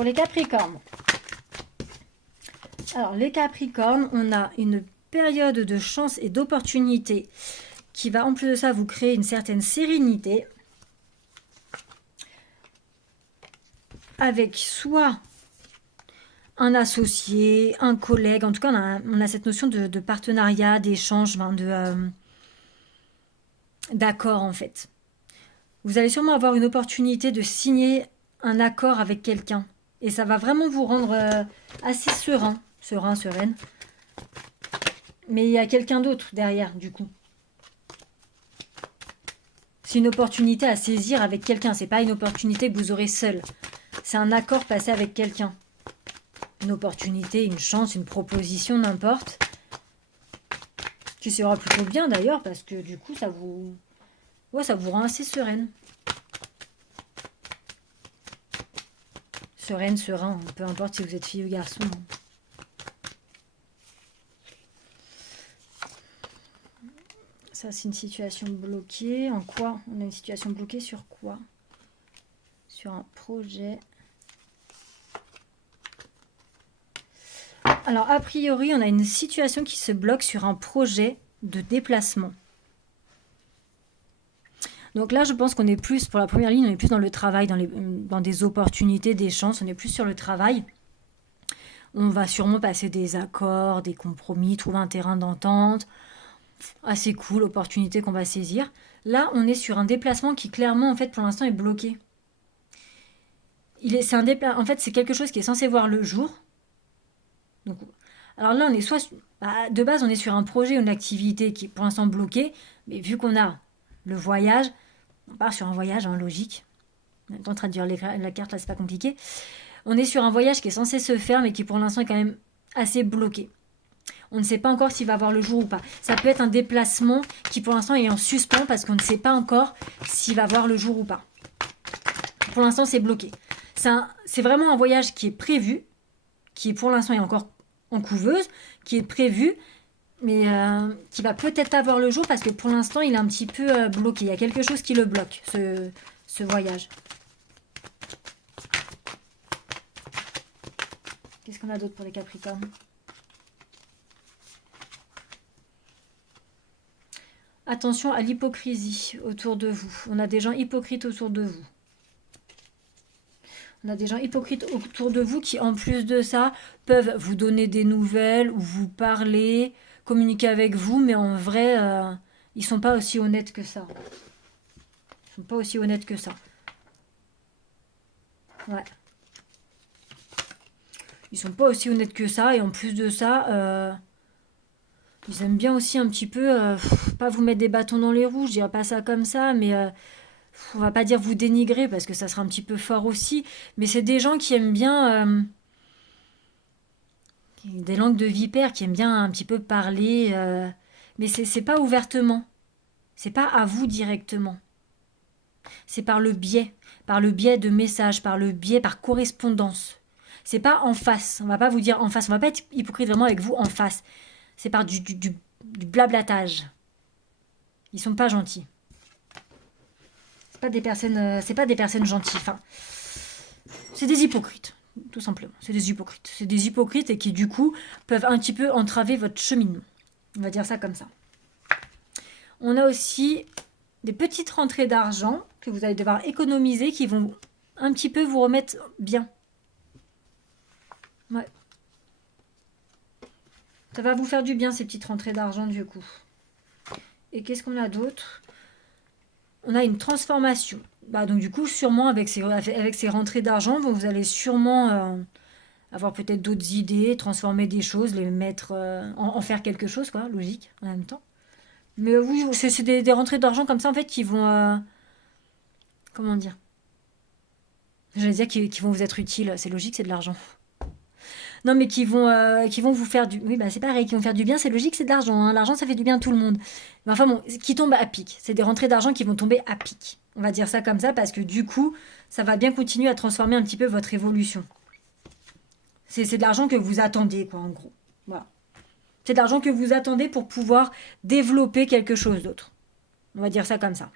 Pour les Capricornes. Alors, les Capricornes, on a une période de chance et d'opportunité qui va en plus de ça vous créer une certaine sérénité. Avec soit un associé, un collègue, en tout cas on a cette notion de partenariat, d'échange, d'accord en fait. Vous allez sûrement avoir une opportunité de signer un accord avec quelqu'un. Et ça va vraiment vous rendre assez sereine. Mais il y a quelqu'un d'autre derrière du coup. C'est une opportunité à saisir avec quelqu'un. C'est pas une opportunité que vous aurez seul. C'est un accord passé avec quelqu'un. Une opportunité, une chance, une proposition, n'importe. Qui sera plutôt bien d'ailleurs parce que du coup ça vous rend assez sereine. Sereine, serein, peu importe si vous êtes fille ou garçon. Ça c'est une situation bloquée. En quoi? On a une situation bloquée sur quoi? Sur un projet. Alors, a priori, on a une situation qui se bloque sur un projet de déplacement. Donc là, je pense qu'on est plus, pour la première ligne, on est plus dans le travail, dans des opportunités, des chances, on est plus sur le travail. On va sûrement passer des accords, des compromis, trouver un terrain d'entente. Assez cool, opportunité qu'on va saisir. Là, on est sur un déplacement qui, clairement, en fait, pour l'instant, est bloqué. En fait, c'est quelque chose qui est censé voir le jour. Donc, alors là, on est soit de base, on est sur un projet ou une activité qui est pour l'instant bloquée, mais vu qu'on a le voyage, on part sur un voyage logique. On est en train de traduire la carte, là, c'est pas compliqué. On est sur un voyage qui est censé se faire, mais qui pour l'instant est quand même assez bloqué. On ne sait pas encore s'il va voir le jour ou pas. Ça peut être un déplacement qui pour l'instant est en suspens parce qu'on ne sait pas encore s'il va voir le jour ou pas. Pour l'instant, c'est bloqué. C'est vraiment un voyage qui est prévu, qui pour l'instant est encore en couveuse, qui est prévu, mais qui va peut-être avoir le jour parce que pour l'instant, il est un petit peu bloqué. Il y a quelque chose qui le bloque, ce voyage. Qu'est-ce qu'on a d'autre pour les Capricornes? Attention à l'hypocrisie autour de vous. On a des gens hypocrites autour de vous. On a des gens hypocrites autour de vous qui, en plus de ça, peuvent vous donner des nouvelles ou vous parler, communiquer avec vous, mais en vrai, ils sont pas aussi honnêtes que ça. Ils sont pas aussi honnêtes que ça. Ouais. Ils sont pas aussi honnêtes que ça, et en plus de ça, ils aiment bien aussi un petit peu, pas vous mettre des bâtons dans les roues, je dirais pas ça comme ça, mais on va pas dire vous dénigrer parce que ça sera un petit peu fort aussi, mais c'est des gens qui aiment bien des langues de vipère, qui aiment bien un petit peu parler, mais c'est pas ouvertement, c'est pas à vous directement, c'est par le biais de messages, par correspondance. C'est pas en face, on va pas vous dire en face, on va pas être hypocrite vraiment avec vous en face. C'est par du blablatage. Ils sont pas gentils. C'est pas des personnes gentilles. Enfin, c'est des hypocrites, tout simplement. C'est des hypocrites. C'est des hypocrites et qui, du coup, peuvent un petit peu entraver votre cheminement. On va dire ça comme ça. On a aussi des petites rentrées d'argent que vous allez devoir économiser qui vont un petit peu vous remettre bien. Ouais. Ça va vous faire du bien, ces petites rentrées d'argent, du coup. Et qu'est-ce qu'on a d'autre? On a une transformation. Donc du coup, sûrement avec ces rentrées d'argent, vous allez sûrement avoir peut-être d'autres idées, transformer des choses, les mettre, en faire quelque chose, quoi, logique, en même temps. Mais oui, c'est des rentrées d'argent comme ça, en fait, qui vont... comment dire? J'allais dire qui vont vous être utiles. C'est logique, c'est de l'argent. Non, mais qui vont vous faire du... Oui, bah c'est pareil, qui vont faire du bien, c'est logique, c'est de l'argent. Hein. L'argent, ça fait du bien à tout le monde. Mais enfin bon, qui tombent à pic. C'est des rentrées d'argent qui vont tomber à pic. On va dire ça comme ça, parce que du coup, ça va bien continuer à transformer un petit peu votre évolution. C'est de l'argent que vous attendez, quoi, en gros. Voilà. C'est de l'argent que vous attendez pour pouvoir développer quelque chose d'autre. On va dire ça comme ça.